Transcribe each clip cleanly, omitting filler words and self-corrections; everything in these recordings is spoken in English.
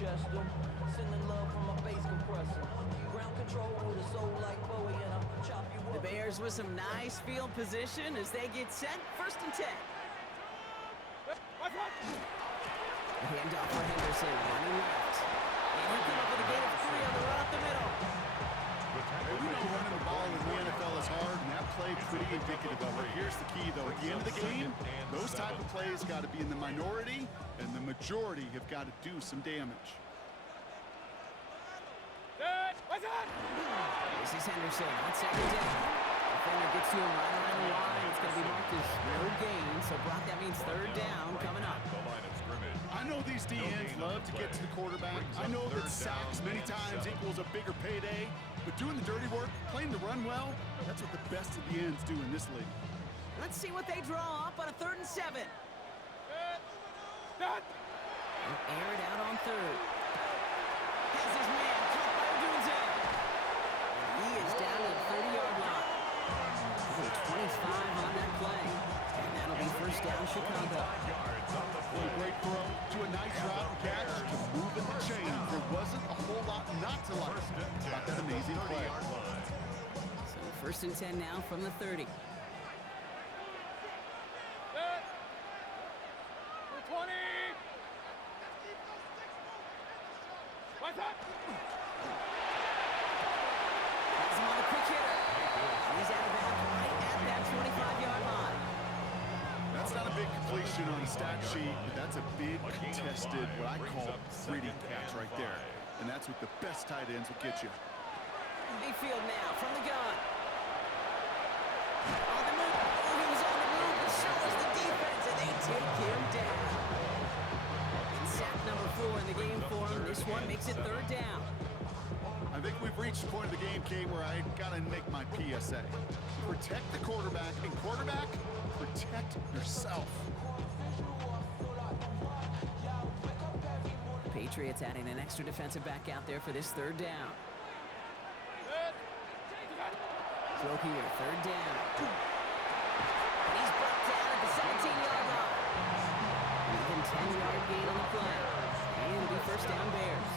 chest them. Sending love from my bass compressor. Ground control with a soul like Bowie, and I'll chop you up. The Bears with some nice field position as they get set. 1st and 10. The handoff for Henderson, running left. And he'll come up with a gain of 3 on the run up the middle. We know running the ball in the NFL is hard, and that play pretty indicative of it. Here's the key, though. At the end of the game, those type of plays got to be in the minority, and the majority have got to do some damage. This is Henderson on 2nd down. Defender gets to him right around the line. It's going to be marked as no gain, so Brock, that means 3rd down coming up. I know these DNs love to get to the quarterback. I know that sacks many times equals a bigger payday, but doing the dirty work, playing the run well, that's what the best of the ends do in this league. Let's see what they draw up on a 3rd and 7. They'll air it out on 3rd. Has his man caught by Odunze. He is down to the 30-yard line. 25 on that play. And that'll be 1st down Chicago. A great throw to a nice route catch to move in the chain. There wasn't a whole lot not to like about that amazing play. So 1st and 10 now from the 30. 20. What's up? Has him on the quick hitter. He's out of bounds right at that 25-yard line. That's not a big completion on the stat sheet, but that's a big contested, what I call gritty catch right there. And that's what the best tight ends will get you. Mayfield now from the gun. On the move. Oh, he was on the move, but so was the defense, and they take him down. And sack number 4 in the game for him. This one makes it 3rd down. I think we've reached the point of the game, Kate, where I got to make my PSA. Protect the quarterback, and quarterback, protect yourself. Patriots adding an extra defensive back out there for this 3rd down. Throw here, 3rd down. And he's brought down at the 17-yard line. Even 10-yard gain on the play. And it'll be 1st down Bears.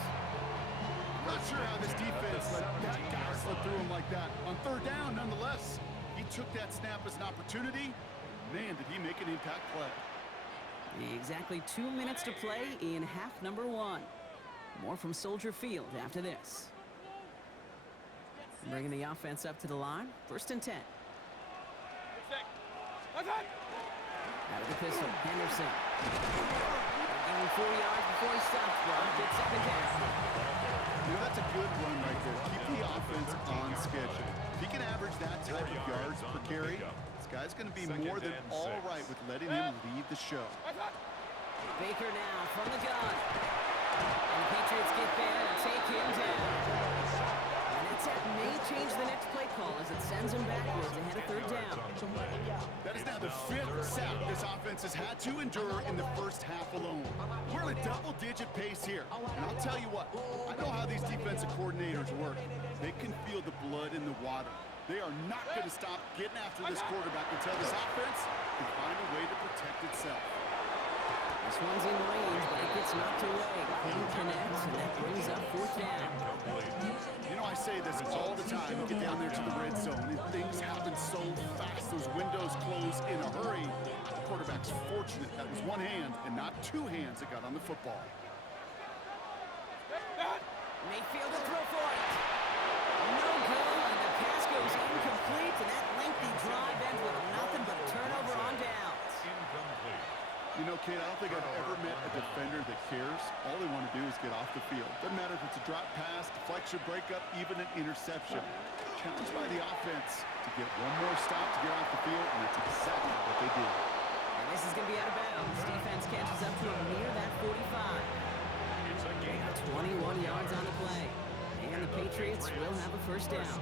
I'm not sure how this defense let that guy slip through him like that. On 3rd down, nonetheless, he took that snap as an opportunity. Man, did he make an impact play. Exactly 2 minutes to play in half number 1. More from Soldier Field after this. Bringing the offense up to the line. 1st and 10. Out of the pistol, Henderson. Gaining 4 yards before he stops. Brock gets 2nd down. You know, that's a good run right there. Keep the offense on schedule. If he can average that type of yards per carry, this guy's going to be more than all right with letting him lead the show. Baker now from the gun. And the Patriots get there and take him down. And that sack may change the next play call as it sends him backwards ahead of 3rd down. That is now the 5th sack this offense has had to endure in the first half alone. We're in a double-digit pace here. And I'll tell you what, I know how these defensive coordinators work. They can feel the blood in the water. They are not going to stop getting after this quarterback until this offense can find a way to protect itself. This one's in range, but it gets knocked away. Clean connects, and that brings up 4th down. You know, I say this all the time. You get down there to the red zone, and things happen so fast. Those windows close in a hurry. The quarterback's fortunate that was one hand and not 2 hands that got on the football. Mayfield will throw for it. No good, and the pass goes incomplete, and that lengthy drive ends with nothing but a turnover on downs. You know, Kate, I don't think I've ever met a defender that cares. All they want to do is get off the field. Doesn't matter if it's a drop pass, deflection, breakup, even an interception. Challenged by the offense to get one more stop to get off the field, and that's exactly what they did. And this is going to be out of bounds. Defense catches up to him near that 45. They got 21 yards on the play. And the Patriots will have a 1st down.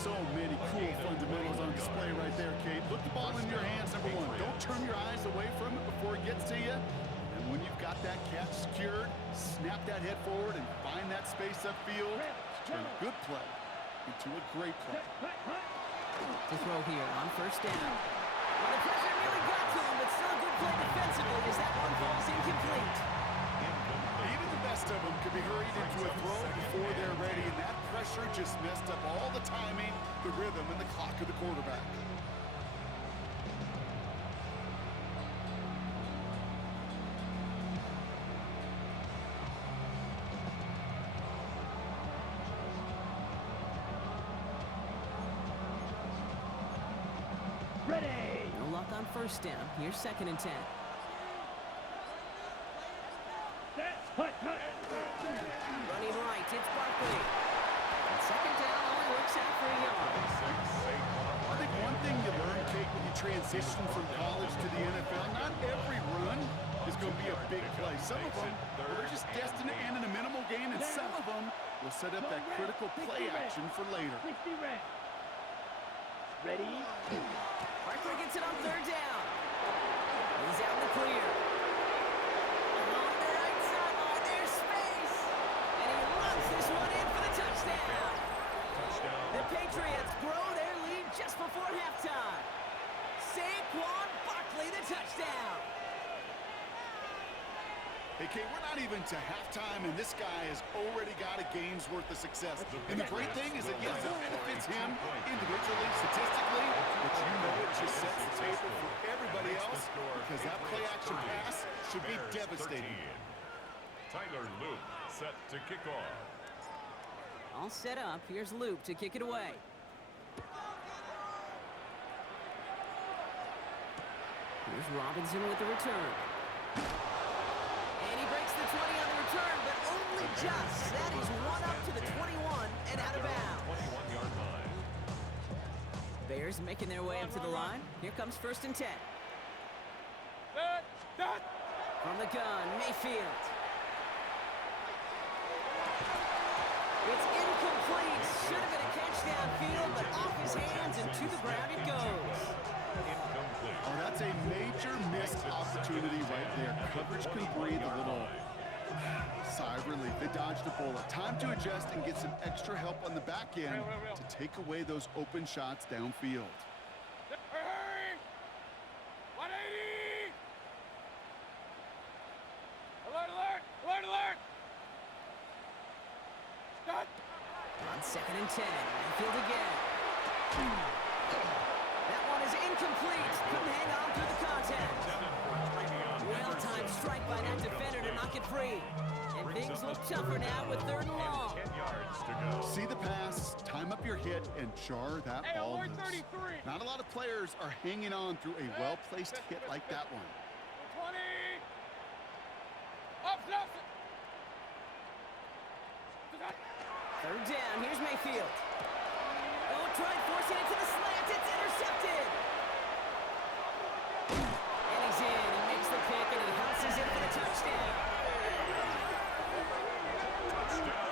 So many cool fundamentals on display right there, Kate. Put the ball in your hands, number 1. Don't turn your eyes away from it before it gets to you. And when you've got that catch secured, snap that head forward and find that space upfield. Turn a good play into a great play. To throw here on 1st down. Well, the pressure nearly got to him, but still a good play defensively as that one falls incomplete. Even the best most of them could be hurried into a throw before they're ready, and that pressure just messed up all the timing, the rhythm, and the clock of the quarterback. Ready. No luck on first down. Here's 2nd and 10. Running right, it's Barkley. And 2nd down only works out for a yard. I think one thing you learn, Kate, when you transition from college to the NFL, not every run is going to be a big play. Some of them, they're just destined to end in a minimal gain, and some of them will set up that critical play action for later. Ready? Barkley gets it on 3rd down. He's out in the clear. Along the right sideline, there's space. And he runs this one in for the touchdown. The Patriots grow their lead just before halftime. Saquon Barkley, the touchdown. Hey, Kate, we're not even to halftime, and this guy has already got a game's worth of success. And the great thing is that, yes, it benefits him individually, statistically, but you know it just sets the table for everybody else because that play-action pass should be devastating. Tyler Luke set to kick off. All set up. Here's Luke to kick it away. Here's Robinson with the return. And he breaks the 20 on the return, but only just. That is one up to the 21 and out of bounds. 21-yard line. Bears making their way up to the line. Here comes 1st and 10. From the gun, Mayfield. It's incomplete. Should have been a catch downfield, but off his hands and to the ground it goes. Incomplete. Oh, that's a major missed opportunity right there. Coverage can breathe a little sigh of relief. They dodged a bullet. Time to adjust and get some extra help on the back end to take away those open shots downfield. Hurry! 180! Alert, alert! Alert, alert! Stop! On 2nd and 10, Mayfield again. That one is incomplete. Couldn't hang on through the contact. Well-timed strike by that defender to knock it free. And things look tougher now with 3rd and long. 10 yards to go. See the pass, time up your hit, and jar that Hey, ball alert loose. 33. Not a lot of players are hanging on through a well-placed hit like that one. 20! Up, Nelson! 3rd down, here's Mayfield. Oh, trying forcing it to the slant. It's intercepted. And he's in. He makes the pick, and he bounces in for the touchdown.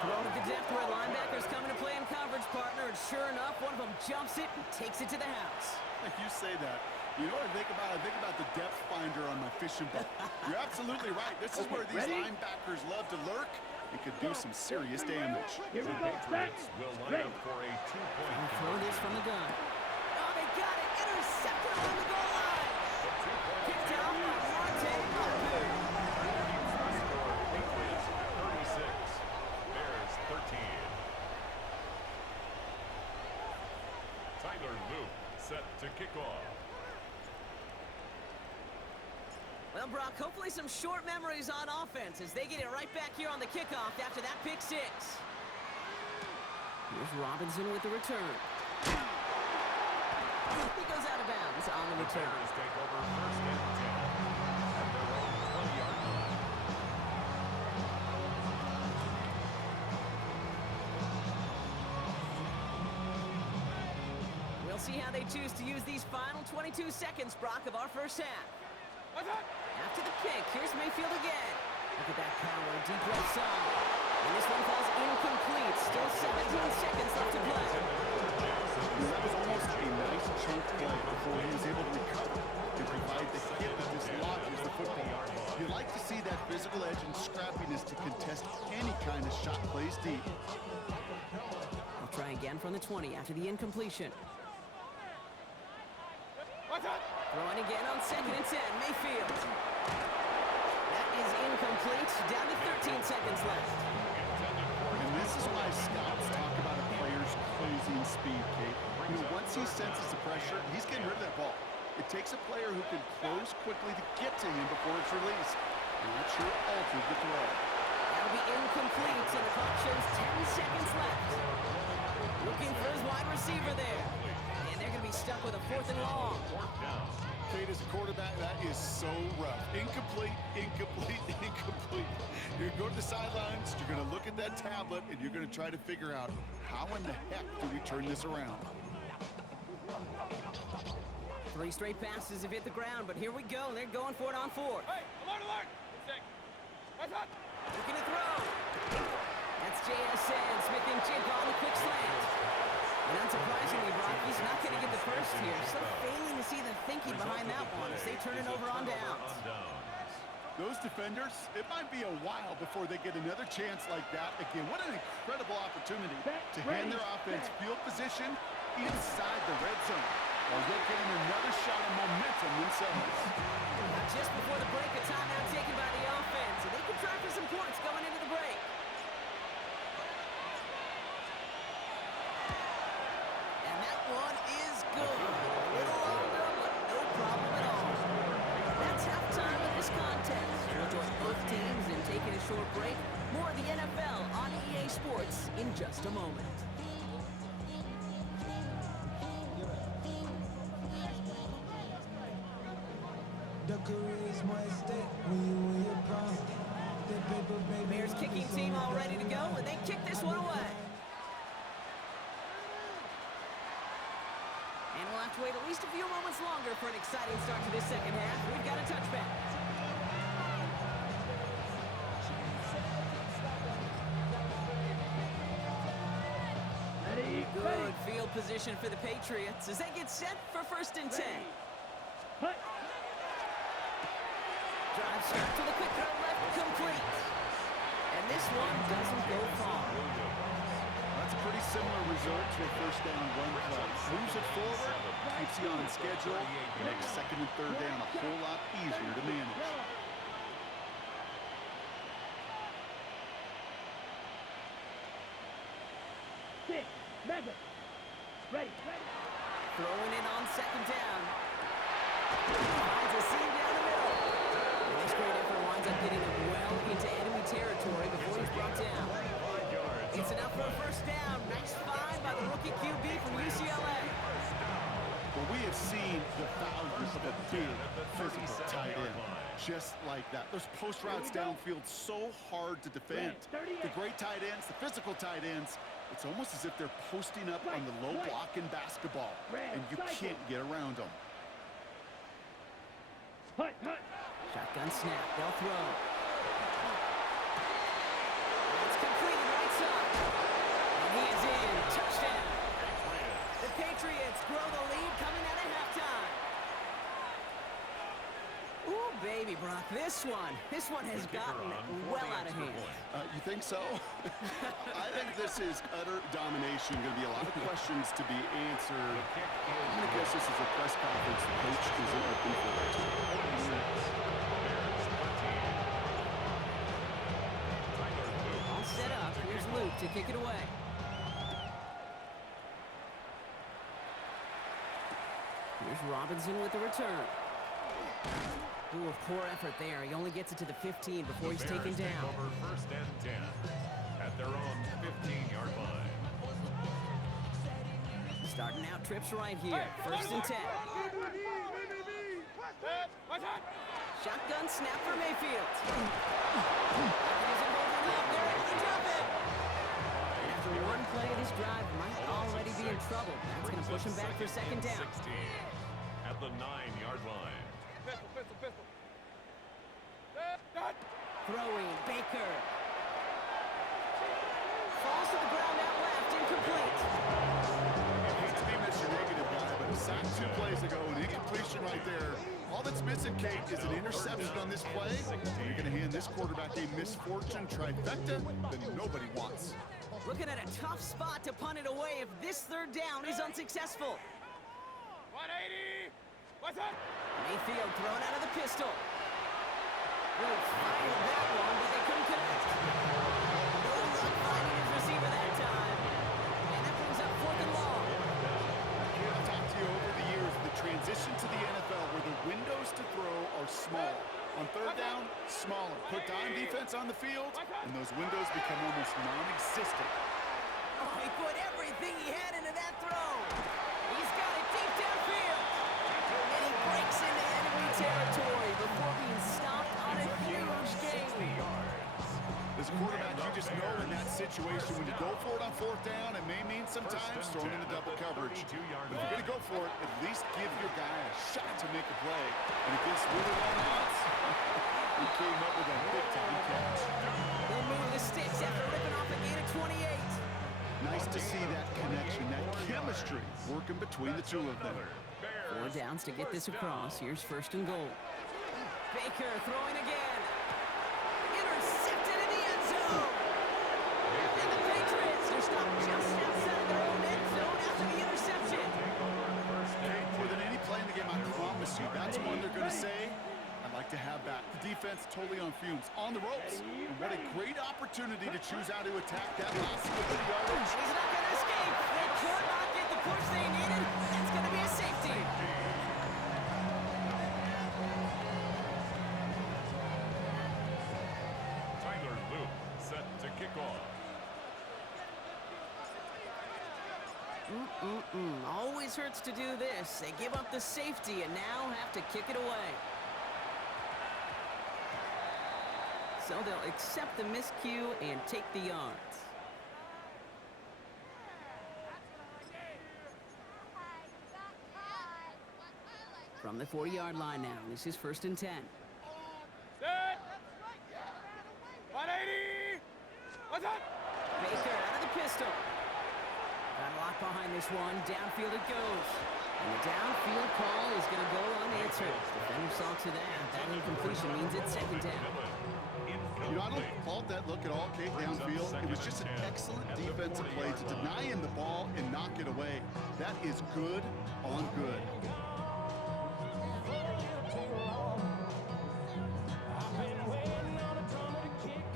Thrown at the depth where linebackers coming to play in coverage, partner, and sure enough, one of them jumps it and takes it to the house. You say that. You know what I think about? I think about the depth finder on my fishing boat. You're absolutely right. This is where these linebackers love to lurk and could do some serious damage. Here we The go. Patriots will line up for a 2-point And throw this from the gun. Oh, they got it. Intercepted on the goal line. Kicked out by Monte Parker. Score Patriots 36, Bears 13. Tyler Luke set to kick off. Well, Brock, hopefully some short memories on offense as they get it right back here on the kickoff after that pick six. Here's Robinson with the return. He goes out of bounds on the return. Bears take over 1st and 10 at their own 20-yard line. We'll see how they choose to use these final 22 seconds, Brock, of our first half. After the kick, here's Mayfield again. Look at that power, deep left side. And this one falls incomplete. Still 17 seconds left to play. That was almost a nice chunk play before he was able to recover and provide the hit that dislodges the football. You like to see that physical edge and scrappiness to contest any kind of shot plays deep. I'll try again from the 20 after the incompletion. Throwing again on 2nd and 10, Mayfield. That is is incomplete. Down to 13 seconds left. And this is why scouts talk about a player's closing speed, Kate. You know, once he senses the pressure, he's getting rid of that ball. It takes a player who can close quickly to get to him before it's released. And that sure altered the throw. That'll be incomplete, and the clock shows 10 seconds left. Looking for his wide receiver there. And they're going to be stuck with a 4th and long. Kate, as a quarterback, that is so rough. Incomplete, incomplete, incomplete. You're going to go to the sidelines, you're going to look at that tablet, and you're going to try to figure out how in the heck do we turn this around. 3 straight passes have hit the ground, but here we go. They're going for it on 4th. Hey, alert, alert! Six. That's hot. Looking to throw. That's JSN. Smith and Jig on the quick slant. And unsurprisingly, Brock, he's not going to get the first here. So failing to see the thinking behind that one as they turn it over on downs. Those defenders, it might be a while before they get another chance like that. Again, what an incredible opportunity to hand their offense field position inside the red zone, while they're getting another shot of momentum themselves. Just before the break, a timeout taken by the offense, and they can try for some points going into the break. And that one is good. A little longer, but no problem at all. That's halftime of this contest. We'll join both teams in taking a short break. More of the NFL on EA Sports in just a moment. Bears kicking team all ready to go, and they kick this one away. And we'll have to wait at least a few moments longer for an exciting start to this second half. We've got a touchback. Good field position for the Patriots as they get set for 1st and 10. Drive start to the quick throw left, complete. And this one doesn't go far. That's a pretty similar result to a 1st down run play. Moves it forward, keeps you on schedule. Makes 2nd and 3rd down a whole lot easier to manage. Throwing in on 2nd down. Finds a seam down the middle. And this great effort winds up getting him well into enemy territory before he's brought down. It's enough for a 1st down. Nice find by the rookie QB from UCLA. Well, we have seen the values of a big physical tight end. Just like that. Those post routes downfield so hard to defend. The great tight ends, the physical tight ends, it's almost as if they're posting up on the low block in basketball, and you can't get around them. Shotgun snap, they'll throw. It's completed right side. And he is in. Touchdown. The Patriots grow the lead coming out of halftime. Ooh, baby, Brock, this one has gotten well out of hand. You think so? I think this is utter domination. Going to be a lot of questions to be answered. I'm going to guess this is a press conference the coach isn't open for. All set up. Here's Luke to kick it away. Here's Robinson with the return. Ooh, a poor effort there. He only gets it to the 15 before he's taken down. Over 1st and 10 at their own 15-yard line. Starting out trips right here. 1st and 10. Shotgun snap for Mayfield. And after one play, this drive might already be in trouble. That's going to push him back for 2nd down. 16 at the 9-yard line. Pistol. Throwing, Baker. Falls to the ground out left, incomplete. I hate to be Mr. Negative guy, but a sack 2 plays ago, an incompletion right there. All that's missing, Kate, is an interception on this play. You're going to hand this quarterback a misfortune trifecta that nobody wants. Looking at a tough spot to punt it away if this 3rd down is unsuccessful. 180. What's up? Mayfield thrown out of the pistol. Really fired that one, but they couldn't connect. No luck finding his receiver that time. And that brings up 4th and long. I've talked to you over the years, the transition to the NFL where the windows to throw are small. On 3rd down, smaller. Put dime defense on the field, and those windows become almost non-existent. Oh, he put everything he had into that throw. He's got it deep downfield. And he breaks into enemy territory before being stopped on a huge gain. As a quarterback, you just know in that situation, when you go for it on 4th down, it may mean sometimes throwing into double coverage. But if you're going to go for it, at least give your guy a shot to make a play. And against really long odds, he came up with a big-time catch. They'll move the sticks after ripping off a gain of 28. Nice to see that connection, that chemistry working between the two of them. 4 downs to get this across. Here's 1st and goal. Baker throwing again. Intercepted in the end zone. And the Patriots are stopped just outside of their own end zone after the interception. More than any play in the game, I promise you, that's one they're going to say, I'd like to have back. The defense totally on fumes, on the ropes. And what a great opportunity to choose how to attack that last little bit of yardage. He's not going to escape. They could not get the push they needed. It's going to be a safety. Tyler Luke set to kick off. Always hurts to do this. They give up the safety and now have to kick it away. So they'll accept the miscue and take the yards. From the 40-yard line now, this is 1st and 10. Set. 180. What's up? Baker out of the pistol. Got a lock behind this one. Downfield it goes. And the downfield call is going to go unanswered. Defender saw to that. That incompletion means it's 2nd down. You know, I don't fault that look at all, Kate, downfield. It was just an excellent defensive play to deny him the ball and knock it away. That is good on good.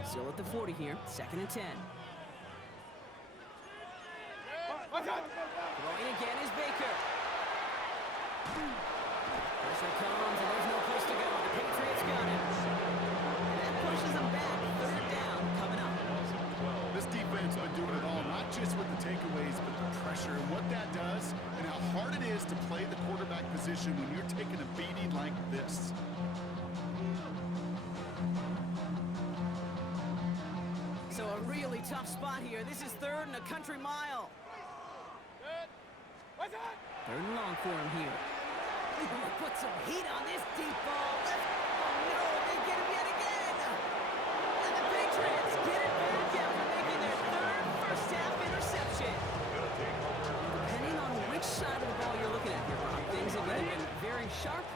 Still at the 40 here. 2nd and 10. What's up? Throwing again is Baker. Pressure comes, and there's no place to go. The Patriots got it. And that pushes them back. 3rd down coming up. This defense has been doing it all, not just with the takeaways, but the pressure and what that does and how hard it is to play the quarterback position when you're taking a beating like this. So a really tough spot here. This is 3rd and a country mile. Set. What's up? 3rd and long for him here. Put some heat on this deep ball. Left. Oh no, they get him yet again. And the Patriots get it back after making their 3rd first-half interception. Depending on which side of the ball you're looking at here, Bob, things have either been very sharp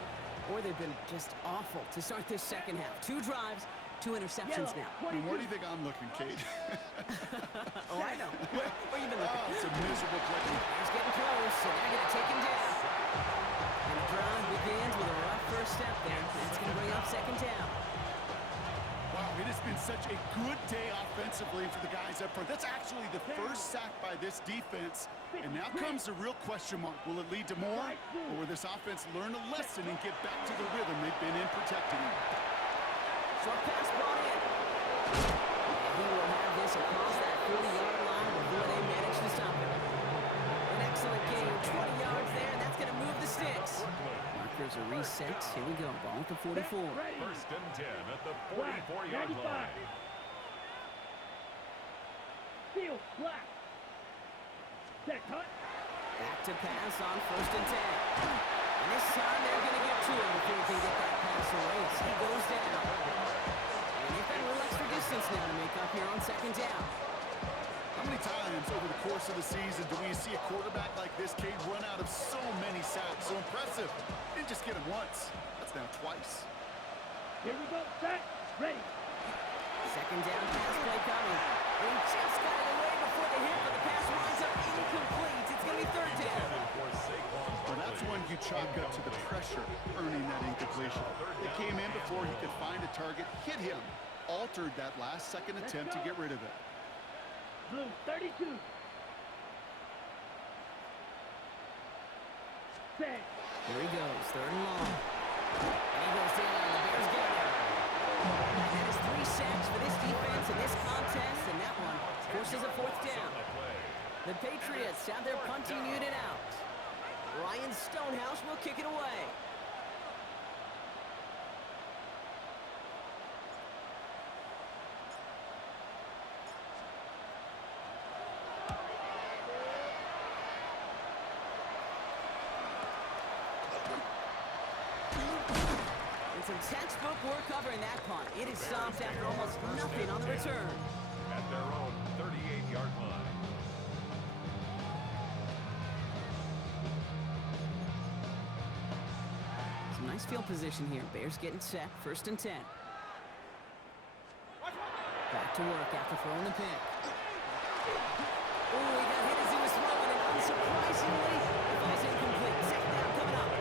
or they've been just awful to start this 2nd half. 2 drives, 2 interceptions now. I mean, where do you think I'm looking, Kate? Oh, I know. Where you been looking? Oh, it's a miserable play. He's getting close, and they're going to take him down. And the drive begins with a rough first step there. That's going to bring up 2nd down. Wow, it has been such a good day offensively for the guys up front. That's actually the first sack by this defense. And now comes the real question mark. Will it lead to more? Or will this offense learn a lesson and get back to the rhythm they've been in protecting him? Short pass brought in. And he will have this across that 40-yard line before they manage to stop him. An excellent gain, 20 yards there, and that's going to move the sticks. Markers are reset. Here we go, ball at the 44. 1st and 10 at the 44-yard line. Field flat. Set cut. Back to pass on 1st and 10. And this time they're going to get to him before he can get that pass away. So he goes down. And they've got a little extra distance now to make up here on 2nd down. How many times over the course of the season do we see a quarterback like this, Kate, run out of so many sacks? So impressive. Didn't just get him once. That's now twice. Here we go. Set. Ready. 2nd down pass play coming. They just got it away before the hit, but the pass winds up incomplete. It's going to be 3rd down. Well, that's when Sometimes you chalk up to the pressure earning that incompletion. It came in before he could find a target, hit him, altered that last-second attempt to get rid of it. Blue 32. Set. Here he goes, third and long. And he goes down, the Bears get it. And that is 3 sacks for this defense in this contest, and that one forces a fourth down. The Patriots have their punting unit out. Ryan Stonehouse will kick it away. And some textbook work covering that punt. It is stopped after almost nothing on the return. At their own 38-yard line. Some nice field position here. Bears getting set. 1st and 10. Back to work after throwing the pick. Oh, he got hit as he was throwing it. Unsurprisingly, it falls incomplete. Second down coming up.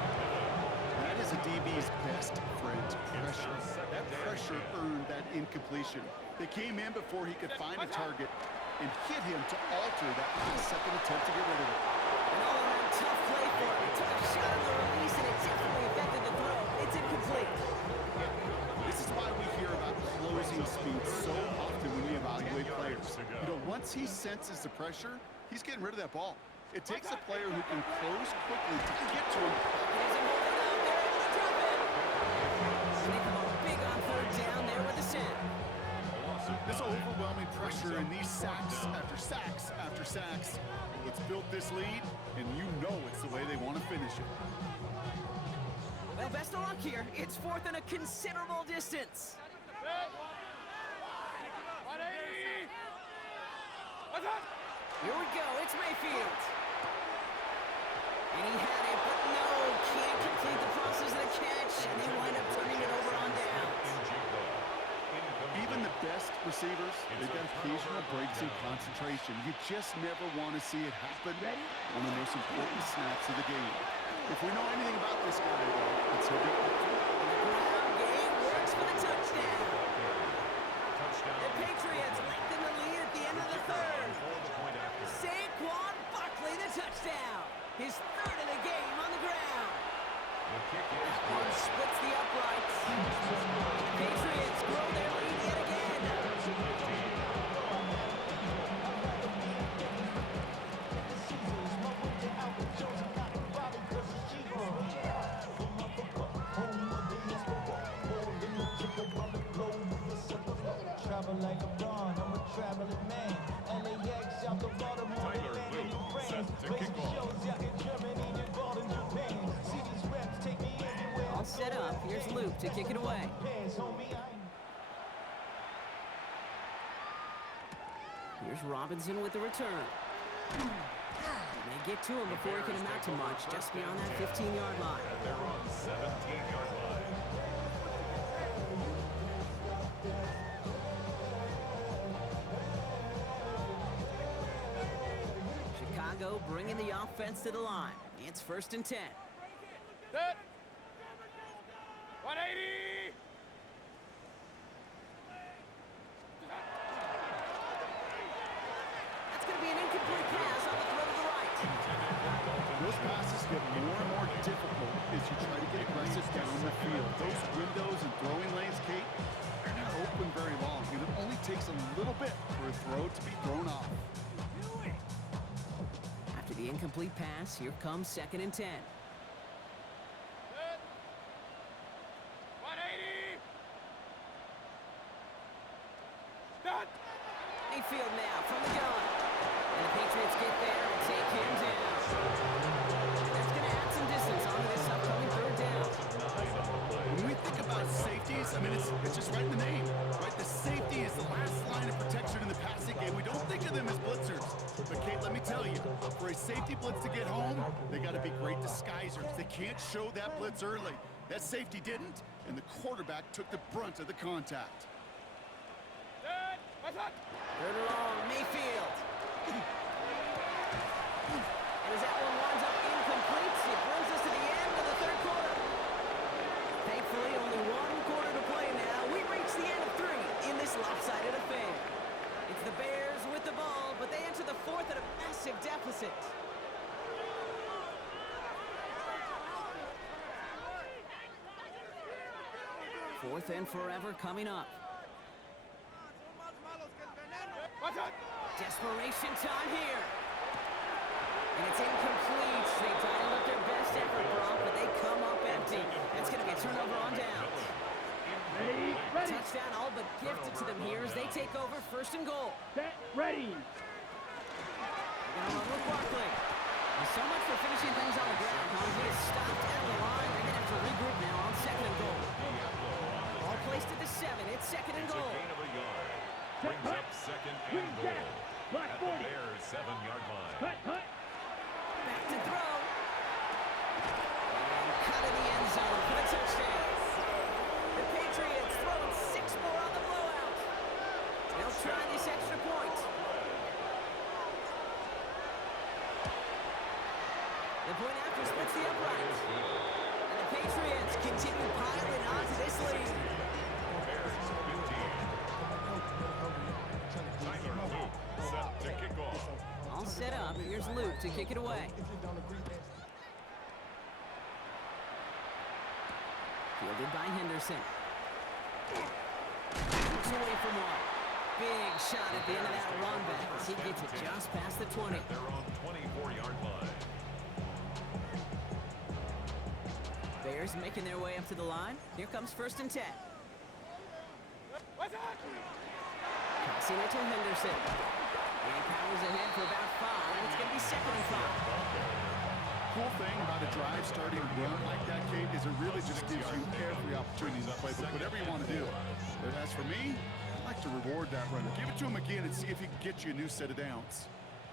That is a DB's best friend, pressure. That pressure earned that incompletion. They came in before he could find a target and hit him to alter that last-second attempt to get rid of it. An all-around tough play for him. He took a shot on the release, and it definitely affected the throw. It's incomplete. This is why we hear about closing speed so often when we evaluate players. You know, once he senses the pressure, he's getting rid of that ball. It takes a player who can close quickly to get to him. There's a movement out. They're able to drop it. They come up big on 3rd down there with the set. This overwhelming pressure and these sacks after sacks after sacks. It's built this lead, and you know it's the way they want to finish it. Well, best of luck here. It's 4th and a considerable distance. 180. What's up? Here we go. It's Mayfield. And he had it, but no, can't complete the process of the catch, and they wind up turning it over on downs. Even the best receivers, they've got occasional breaks in concentration. You just never want to see it happen on the most important snaps of the game. If we know anything about this guy, though, it's he'll be up for it. Ground game works for the touchdown. The Patriots lengthen the lead at the end of the 3rd. Saquon Barkley, the touchdown. His 3rd of the game on the ground. That one splits the uprights. The Patriots grow their lead yet again. Travel like LeBron, I'm a traveling man. LAX out the Baltimore, they landed in France. Racing shows out in Germany, involved in Japan. See these reps take me everywhere. All set up. Here's Luke to kick it away. Here's Robinson with the return. They get to him before he can amount to much, just beyond that 15-yard line. They're on 17-yard line. Chicago bringing the offense to the line. It's 1st and 10. Set. 180. That's going to be an incomplete pass on the throw to the right. Those passes get more and more difficult as you try to get aggressive down the field. Those windows and throwing lanes, Kate, are not open very long, and it only takes a little bit for a throw to be thrown off. After the incomplete pass, here comes 2nd and 10. Set. 180. Done. Mayfield now from the gun. And the Patriots get there and take him down. That's going to add some distance onto this upcoming 3rd down. When we think about safeties, I mean, it's just right in the name, right? The safety is the last line of protection in the passing game. We don't think of them as blitzers. But, Kate, let me tell you, for a safety blitz to get home, they got to be great disguisers. They can't show that blitz early. That safety didn't, and the quarterback took the brunt of the contact. Set. What's up? 3rd and long, Mayfield. And as that one winds up incomplete, it brings us to the end 4th and forever coming up. Watch out! Desperation time here. And it's incomplete. They dial up their best effort, Brock, but they come up empty. That's going to be a turnover on downs. Ready, ready, Touchdown all but gifted to them here as they take over 1st and goal. set, ready. They're going to run with Barkley. And so much for finishing things on the ground, huh? He is stopped at the line. They're going to have to regroup now on 2nd and goal. Ball placed at the 7. It's 2nd and It's a goal. gain of a yard. Brings up 2nd and goal. Black At the 40. Bears' 7-yard line. Cut, cut. Back to throw. And cut in the end zone for the touchdown. The Patriots throwing 6 more on the blowout. They'll try this extra point. The point after splits the upright. And the Patriots continue piling onto this lead. Bears 15. Tyler Luke set to kick off. All set up. Here's Luke to kick it away. Fielded by Henderson. Looks away from one. Big shot at the end of that run back as he gets it just past the 20. At their own 24-yard line. Bears making their way up to the line. Here comes 1st and 10. Watch out! Passing it to Henderson. And he powers ahead for about 5. It's going to be 2nd and 5. Cool thing about a drive starting run like that, Kate, is it really just gives you every opportunity to play, but whatever you want to do. But as for me, I like to reward that runner. Give it to him again and see if he can get you a new set of downs.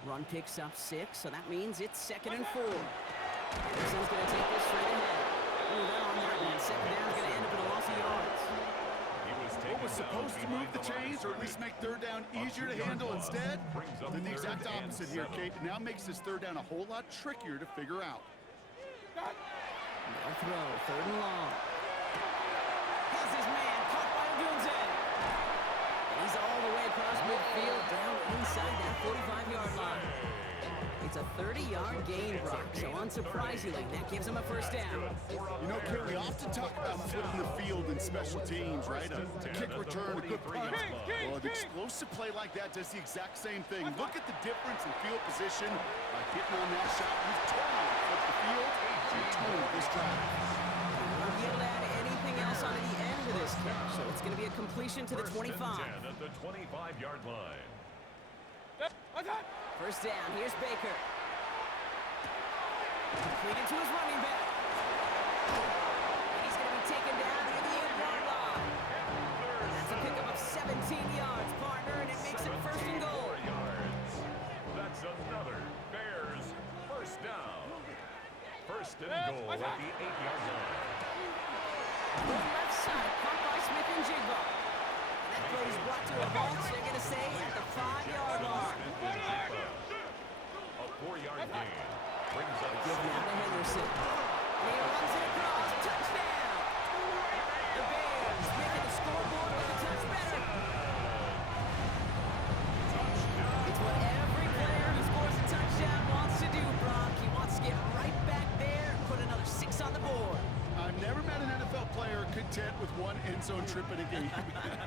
Run picks up 6, so that means it's 2nd and 4. Henderson's going to take this straight ahead. Ooh, well on that one. 2nd down is going to end up in a loss of yards. What was supposed to move the chains, or at least make 3rd down easier to handle instead, did the exact opposite here, Kate. It now makes this 3rd down a whole lot trickier to figure out. They'll throw, 3rd and long. Has his man caught by Odunze. And he's all the way across midfield, down inside that 45-yard line. It's a 30-yard gain, Brock, so unsurprisingly, that gives him a 1st down. You know, Kate, we often talk about flipping the field in special teams, right? A kick return, a good punt. Well, an explosive play like that does the exact same thing. Look at the difference in field position by hitting on that shot. We've totally flipped the field and totally this drive. We'll be able to add anything else onto the end of this catch, so it's going to be a completion to the 25. 10 at the 25-yard line. Watch out! 1st down, here's Baker. Completed to his running back. And he's going to be taken down near the 8-yard line. And that's a pickup of 17 yards, partner, and it makes it 1st and goal. 4 yards. That's another Bears 1st down. 1st and goal at the 8-yard line. From left side, caught by Smith and Jigba. And that play is brought to a halt, so they're going to say at the 5-yard line. A 4-yard gain. Brings up Give now to Henderson. And he runs it across. Touchdown! The Bears making the scoreboard with a touch better. It's what every player who scores a touchdown wants to do, Brock. He wants to get right back there and put another 6 on the board. I've never met an NFL player content with one end zone trip in a game.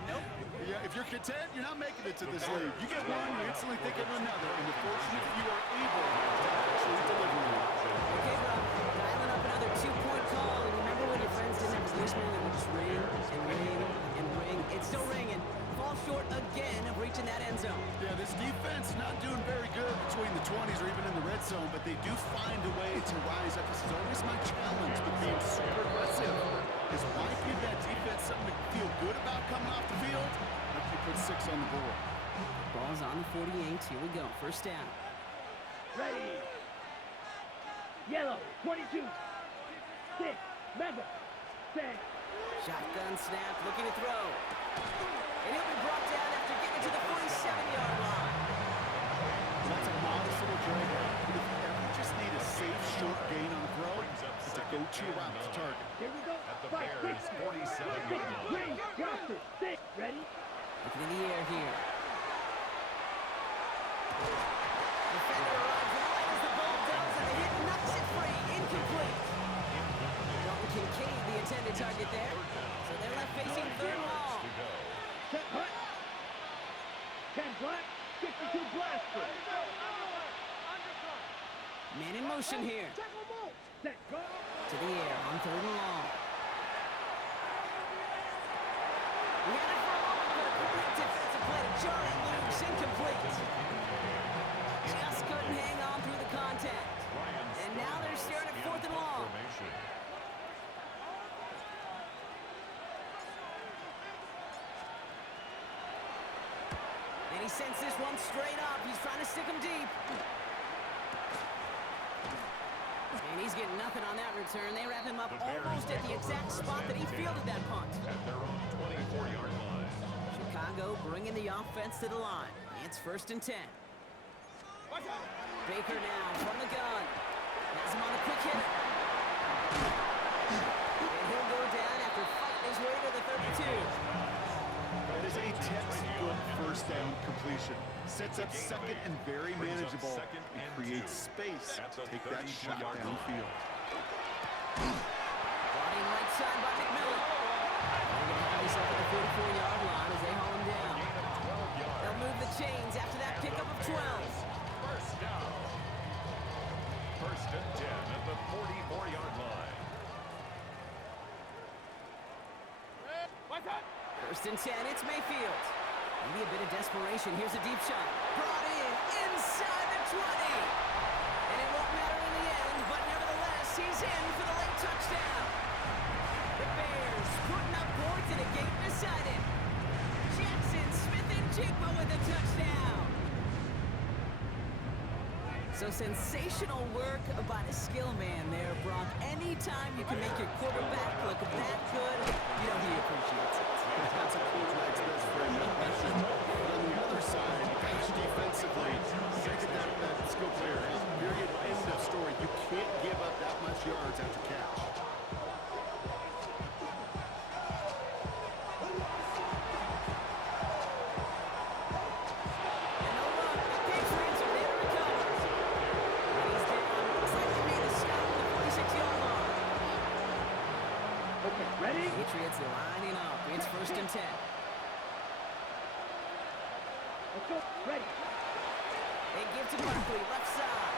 Nope. Yeah, if you're content, you're not making it to this league. You get one, you instantly think of another, and the fortunate you are able to actually deliver one. Okay, Brock, dialing up another 2-point call. And remember when your friends didn't have a voicemail that would just ring and ring and ring? It's still ringing. Fall short again of reaching that end zone. Yeah, this defense not doing very good between the 20s or even in the red zone, but they do find a way to rise up. This is always my challenge with being super aggressive, is why give that defense something to feel good about coming off the field? Let you put 6 on the board. Ball's on the 48. Here we go. 1st down. Ready. Yellow, 22. 6, level, 10. Shotgun snap, looking to throw. And he'll be brought down after getting to the 47-yard line. That's a modest little drag route, but if you ever just need a safe, short gain on a throw, it's a go-to route to target. Here we go. at the 5, Bears' 6, 47-yard line. Green, roster, 6. Ready? Looking in the air here. Defender arrives right as the ball does, and the hit knocks it free. Incomplete. Dalton Kincaid, the intended target there. So they're left facing possession here. Set, go. To the air on 3rd and long. We had it for a moment, but a great defensive play to jar it loose. Incomplete. Just couldn't hang on through the contact. And now they're staring at 4th and long. And he sends this one straight up. He's trying to stick him deep. And he's getting nothing on that return. They wrap him up almost at the exact spot that he fielded that punt. At their own 24-yard line. Chicago bringing the offense to the line. It's 1st and 10. Baker now from the gun. Has him on the quick hitter. And he'll go down after fighting his way to the 32. That is a textbook first down completion. Sets up second and very manageable and creates space to take that shot downfield. Brought in right side by McMillan. They're going to have this up at the 44-yard line as they haul him down. They'll move the chains after that pickup of 12. First down. 1st and 10 at the 44-yard line. 1st and 10, it's Mayfield. Maybe a bit of desperation. Here's a deep shot. Brought in inside the 20. And it won't matter in the end, but nevertheless, he's in for the late touchdown. The Bears putting up points in a game decided. Jackson Smith-Njigba with a touchdown. So sensational work by the skill man there, Brock. Anytime you can make your quarterback look that good, you know he appreciates it. That's a quarterback's best friend, no question. But on the other side, defensively, second that skill player is period, end of story. You can't give up that much yards after catch. And no luck, the Patriots are there to recover. He's down. Looks like they made a stop at the 46-yard line. Okay, ready? Patriots lining up. It's 1st and 10. Let's go. Ready. They give to Barkley, left side.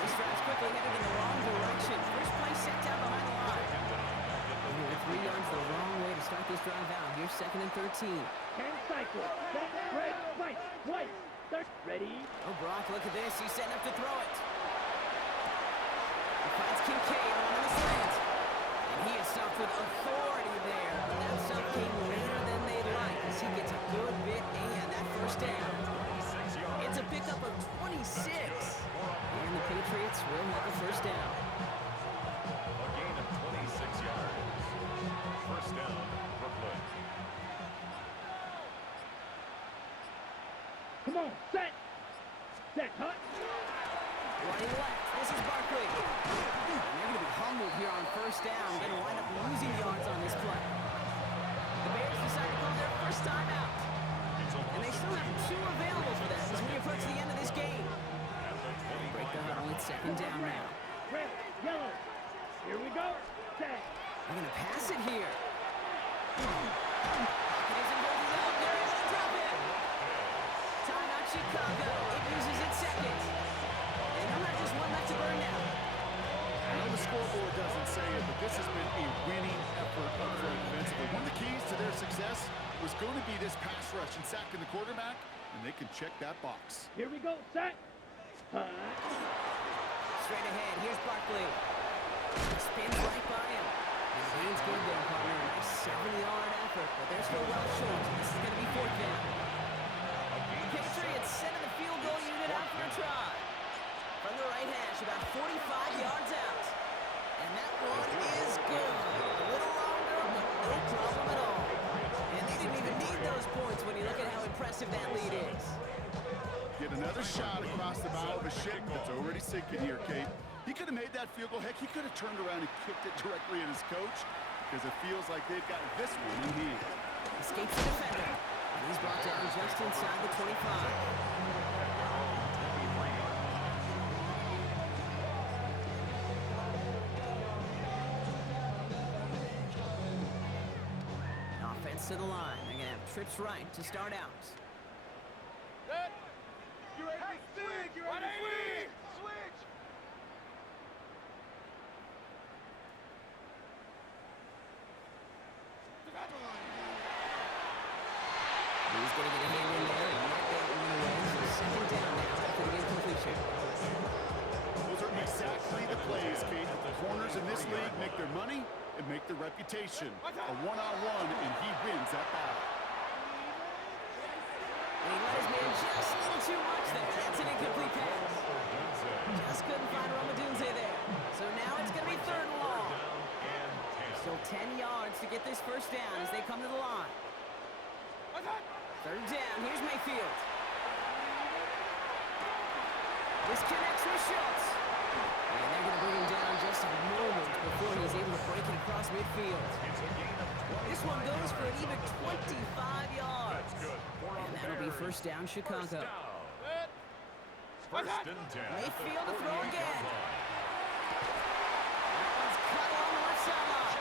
This drive's quickly headed in the wrong direction. First play set down behind the line. Only 3 yards the wrong way to start this drive out. Here's 2nd and 13. 10 cycle. Set, red, fight, white. Third, ready. Oh, Brock, look at this. He's setting up to throw it. He finds Kincaid on the slant. And he is stopped with authority there. But that stop came later than they'd like as he gets a good bit and that 1st down. It's a pickup of 26. And the Patriots will have the 1st down. A gain of 26 yards. 1st down, Brooklyn. Come on, set. Set, cut. Running left, this is Barkley. And they're going to be humbled here on 1st down. Going to wind up losing yards on this play. The Bears decide to call their 1st timeout. And they still have 2 available for that as we approach the end of this game. Break the huddle, it's 2nd down now. Red, yellow. Here we go. Set. They're going to pass it here. It isn't holding up. They're able to drop it. Timeout Chicago. It uses its 2nd. And I'm not just one left to burn now. I know the scoreboard doesn't say it, but this has been a winning effort up front defensively. One of the keys to their success was going to be this pass rush and sacking the quarterback, and they can check that box. Here we go. Set. Straight ahead, here's Barkley. Spins right by him. And Haynes good there, partner. A nice 7-yard effort, but they're still well short. This is going to be 4th down. Patriots sending the field goal unit out for a try. From the right hash, about 45 yards out. And that one is good. A little longer, but no problem at all. And they didn't even need those points when you look at how impressive that lead is. Get another shot across the bow of a ship that's already sinking here, Kate. He could have made that field goal. Heck, he could have turned around and kicked it directly at his coach because it feels like they've got this one in hand. Escapes the defender. And he's brought down just inside the 25. Offense to the line. They're going to have trips right to start out. You ready to switch? You ready to switch? Switch! in this league make their money and make their reputation. A one-on-one, and he wins that battle. And he let his man just a little too much there. That's an incomplete pass. Just couldn't find Romadunze there. So now it's going to be 3rd and long. Still 10 yards to get this first down as they come to the line. 3rd down. Here's Mayfield. This connects with Schultz. And they're going to bring him down just a moment before he's able to break it across midfield. This one goes for an even 25 yards. And that'll be 1st down, Chicago. First and 10. Mayfield to throw again. That one's cut along the left sideline.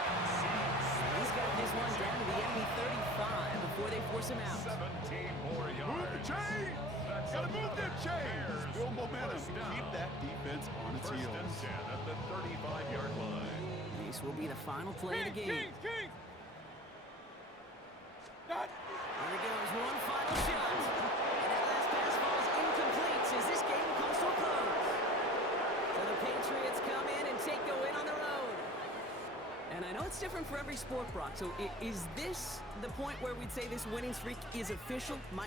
He's got this one down to the enemy 35 before they force him out. 17 more yards. Move the chains! Gotta move them chains! Build momentum. Keep that defense on its First heels. and 10 at the 35-yard line. This will be the final play of the game. King! There he goes, one final shot. And that last pass falls incomplete as this game comes to a close. So the Patriots come in and take the win on the road. And I know it's different for every sport, Brock. So is this the point where we'd say this winning streak is official? My